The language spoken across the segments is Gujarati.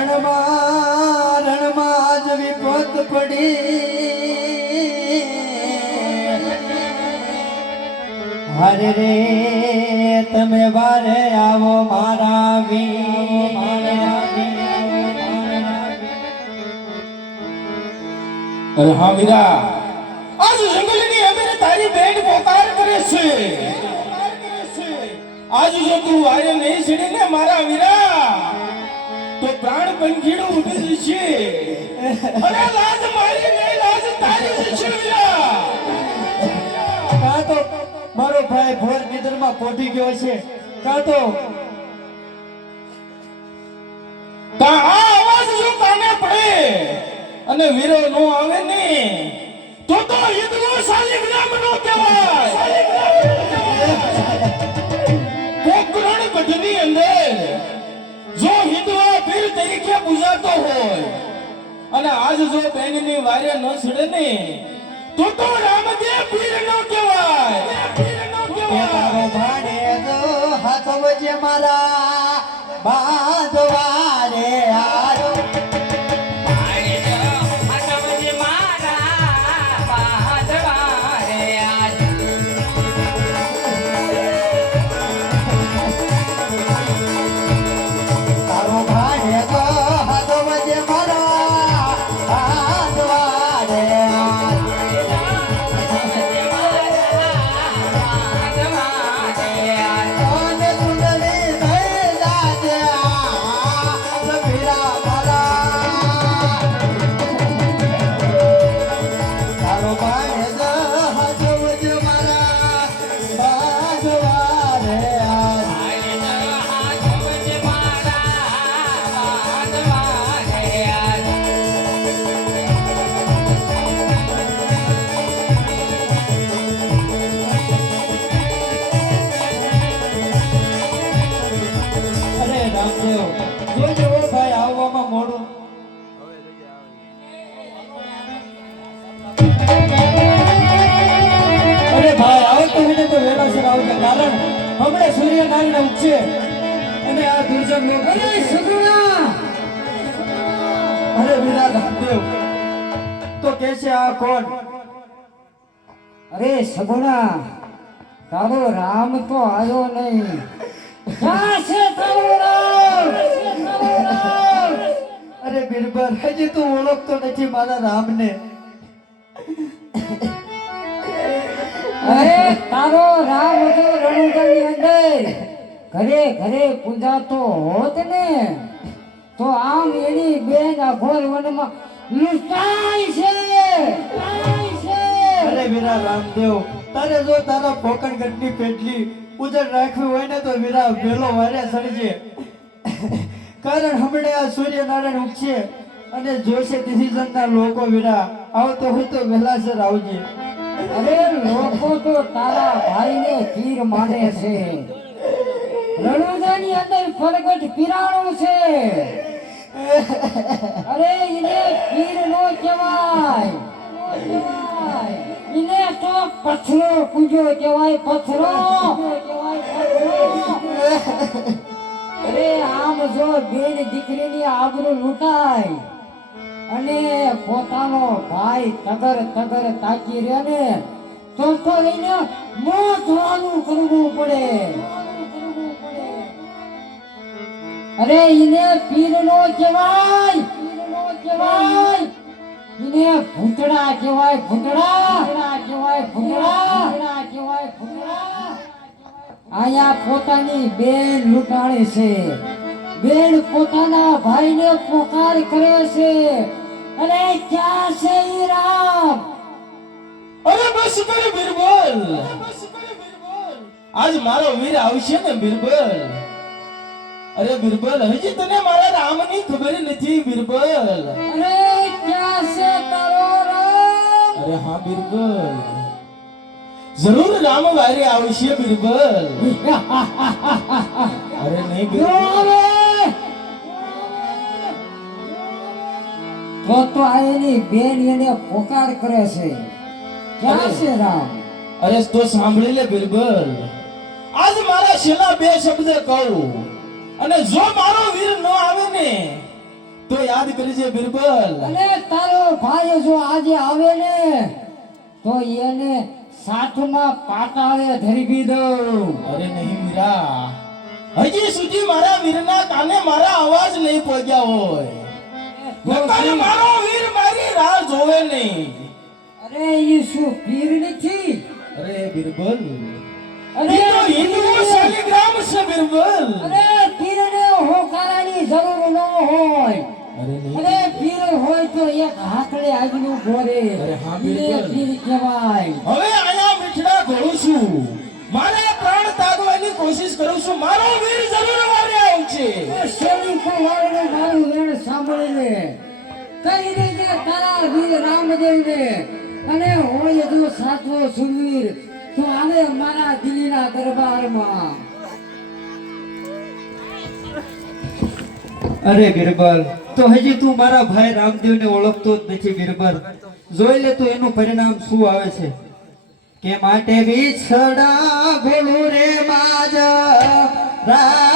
રણમાં રણમાં આજ વિપત પડી હરે રે, તમે વારે આવો મારા. અરે હા વીરા આજ જંગલની અમે તારી બેન પોકાર કરે છે આજ જો તું વારે નહીં છેડે ને મારા વીરા પ્રાણ પંખીડું ઉડી જશે અરે લાજ મારી નહીં લાજ તારી જશે કાં તો મારો ભાઈ ભોર નિદ્રમાં પોઢી ગયો છે. કા તો તા આ અવાજ જો કાને પડે અને વીરો નો આવે ને તો તો હિન્દુ શાલિગ્રામ નો કહેવાય. પોકરણ પૂજાતો હોય. અને આજ જો બેનની વારે ન છડે ને તો તો રામદેવ પીર નો કહેવાય. પીર નો તારો કહેવાય ભાડે તો હાથ વજે મારા બાંધવા રામદેવ જોજો હો ભાઈ આવવામાં મોડું. અરે ભાઈ આવતો વિને તો વેલાસર આવજો કારણ? હમણાં સૂર્યનારાયણ ઉગશે. અને આ દુર્જન લોક અરે સગુણા! અરે વીરા તો કે છે આ કોણ? અરે સગુણા તારો રામ તો આવ્યો નહીં ક્યાં છે તારો રામ તારો રામ? અરે બિરબલ હજી તું ઓળખતો નથી મારા રામને. અરે તારો રામ તો રણુજાની અંદર. ઘરે ઘરે પૂજાતો હોત ને તો આમ એની બેન અઘોર વનમાં લૂંટાય છે. અરે વીરા રામદેવ તારે જો તારા પોકણગઢની પેટલી ઉજળ રાખવી હોય ને તો વીરા વેલો વારે સળજે. કારણ હમણે આ સૂર્યનારાયણ ઉગશે અને જોશે ડિસિઝનના લોકો વિના. આવતો હોય તો વહેલાસર આવજે અરે લોકો તો તારા ભાઈને તીર માને છે. રણુજાની અંદર ફરગટ પીરાણું છે. અરે એને પીર નો કહેવાય. કહેવાય. એને તો પથરો પૂજો કહેવાય પથરો અરે આમ જો બેન દીકરીની આબરૂ લૂંટાય અને પોતાનો ભાઈ તગર તગર તાકી રહે ને, તો તો એને મોં ધોવાનું કરવું પડે. અરે એને પીર નો કહેવાય પીર નો કહેવાય કહેવાય ભૂતડા કહેવાય ભૂતડા કહેવાય ભૂતડા આયા પોતાની બેન લૂંટાણે છે. બેન પોતાના ભાઈને પોકાર કરે છે. અરે ક્યાં છે ઈ રામ? અરે બસ કર બિરબલ. આજ મારો વીર આવશે ને બિરબલ. અરે બિરબલ હજી તને મારા રામની ખબર નથી બિરબલ. અરે ક્યાં છે તારો રામ? અરે હા બિરબલ. જરૂર રામ વારે આવશે બિરબલ. અરે નહીં બિરબલ. તો તો આ એની બેન એને પોકાર કરે છે. ક્યાં છે રામ? અરે તો સાંભળી લે બિરબલ. આજ મારા છેલ્લા બે શબ્દ કહું. અને જો મારો વીર ન આવે ને તો યાદ કરજે બિરબલ. અને તારો ભાઈ જો આજે આવે ને તો એને સાથમાં પાતાળે ધરવી દઉં અરે નહીં મીરા. હજી સુધી મારા વીરના કાને મારા અવાજ નહીં પહોંચ્યા હોય. નકર મારો વીર મારી રાહ જોવે નહીં. અરે ઈ શું પીર નથી. અરે બિરબલ. અરે તો હિન્દુ શાલિગ્રામ છે બિરબલ. અરે પીરને હોકારાની જરૂર ન હોય. અરે પીર હોય તો એક હાથડે આગલું ભોરે અરે હા, બિરબલ. બિલકુલ. કહેવાય. હવે આયા છું. મારે પ્રાણ તાગવાની કોશિશ કરું છું. મારો વીર જરૂર મારે આવશે સૈનિકો વાળને મારું વેણ સાંભળીને? કહી દેજે તારા વીર રામદેવને અને હોય જો સાચવો સુરવીર તો આવે મારા દિલ્હીના દરબારમાં. અરે બિરબલ તો હજી તું મારા ભાઈ રામદેવને ઓળખતો જ નથી બિરબલ. જોઈ લે તો એનું પરિણામ શું આવે છે. કે માટે વિછડા ગોળું રે માજ. રાત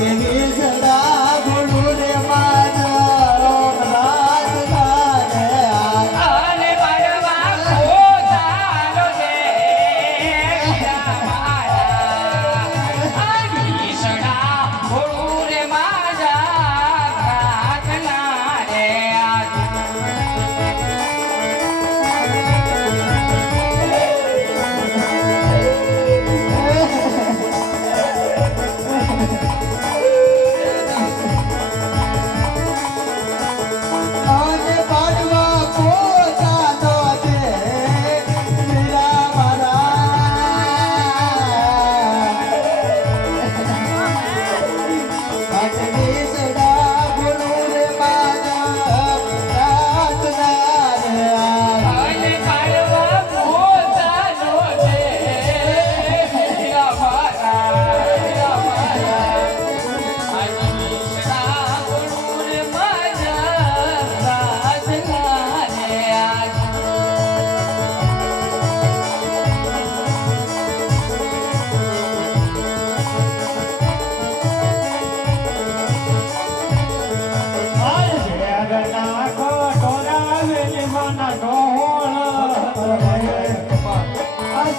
તે માટે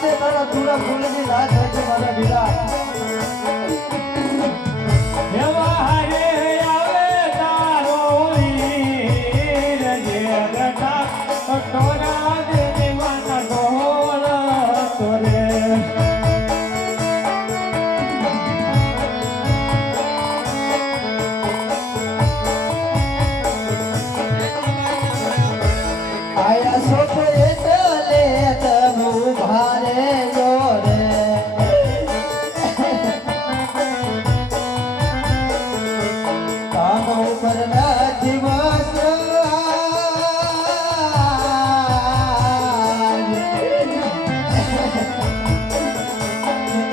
આજે તારા થોડા ફૂલની રાત હોય છે મારા વીરા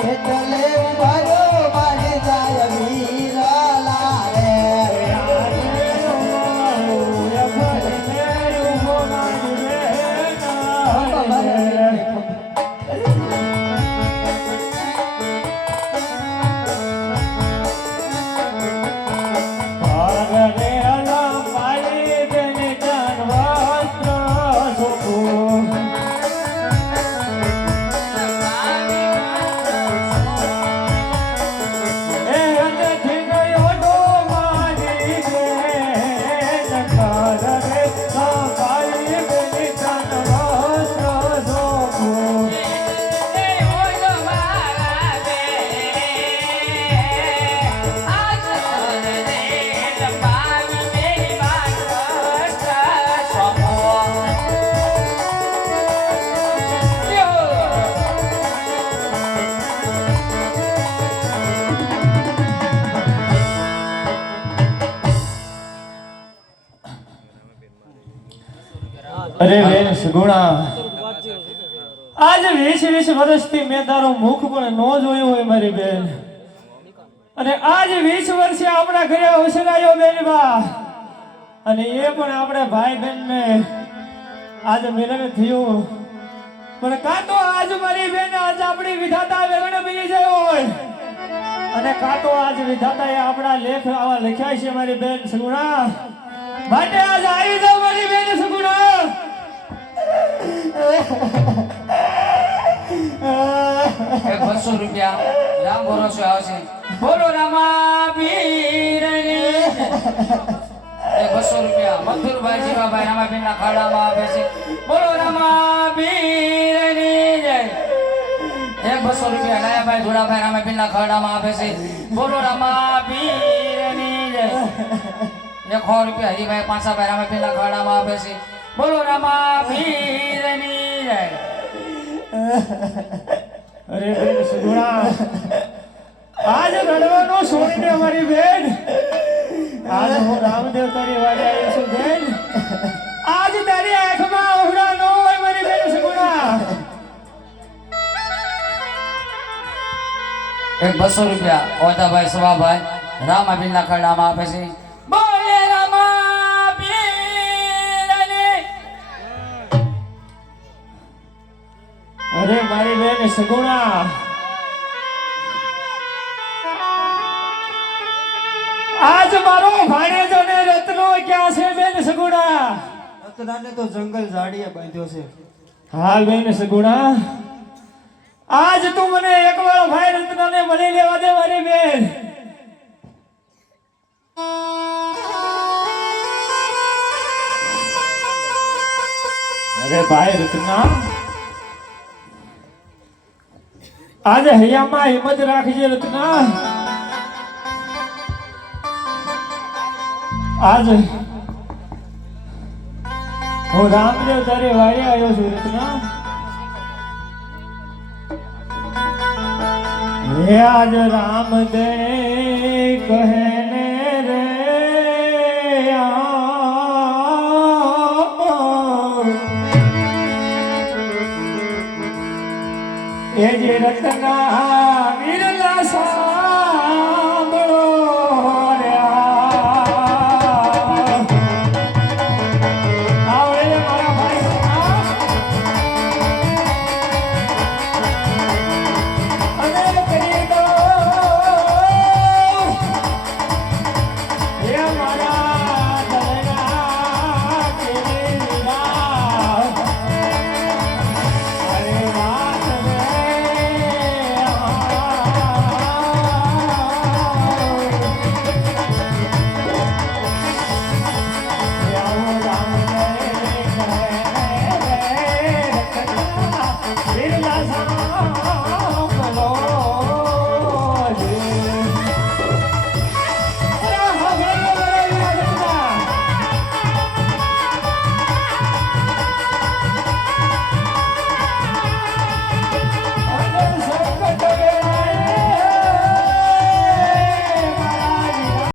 Coco. સગુણા. આજ વીસ વીસ વર્ષથી મેં તારું મુખ પણ ન જોયું હોય મારી બેન. અને આજ વીસ વર્ષે આપણા ઘરે અવસરાયો બેન અને એ પણ આપણે ભાઈ બેન ને આજ મિલન થયું. પણ કાં તો આજ મારી બેન આજ આપણી વિધાતા વેગણ બની જાય હોય. અને કાં તો આજ વિધાતાએ આપણા લેખ આવા લખ્યા છે મારી બેન સગુણા. માટે આજ આવી જાવ મારી બેન સગુણા. બસો રૂપિયા. રામ ભરોસો આવશે. બોલો રામા પીરની બસો રૂપિયા. મથુરભાઈ, જીવાભાઈ રામાપીરના ખાડામાં આપે છે. બોલો રામા પીરની જય એક બસો રૂપિયા. ડાયાભાઈ, ધોળાભાઈ રામાપીરના ખાડામાં આપે છે. બોલો રામા પીરની જય એક સો રૂપિયા. હરિભાઈ પાંચાભાઈ રામાપીરના ખાડામાં આપે છે. બોલો રામા પીરની જય અરે બેન સુગુણા આજ રડવાનો છોડીને મારી બેન. આજ હું રામદેવ તારી વાડે આવી છું બેન. આજ તારી આંખમાં ઓહડા ન હોય મારી બેન સુગુણા એક બસો રૂપિયા ઓતાભાઈ સવાભાઈ ના ખરડામાં આપે છે. અરે મારી બેન સગુણા. આજ મારો ભાણેજો ને રત્નો ક્યાં છે બેન સગુણા? રત્નાને તો જંગલ ઝાડીએ બાંધ્યો છે. હા બેન સગુણા. આજ તું મને એકવાર ભાઈ રત્નાને મળી લેવા દે મારી બેન. અરે ભાઈ રત્ના. આજે હૈયામાં હિંમત રાખજે, રત્ના. આજ હું રામદેવ તારે વાડે આવ્યો છું, રત્ના. હે આજ રામદેવ કહે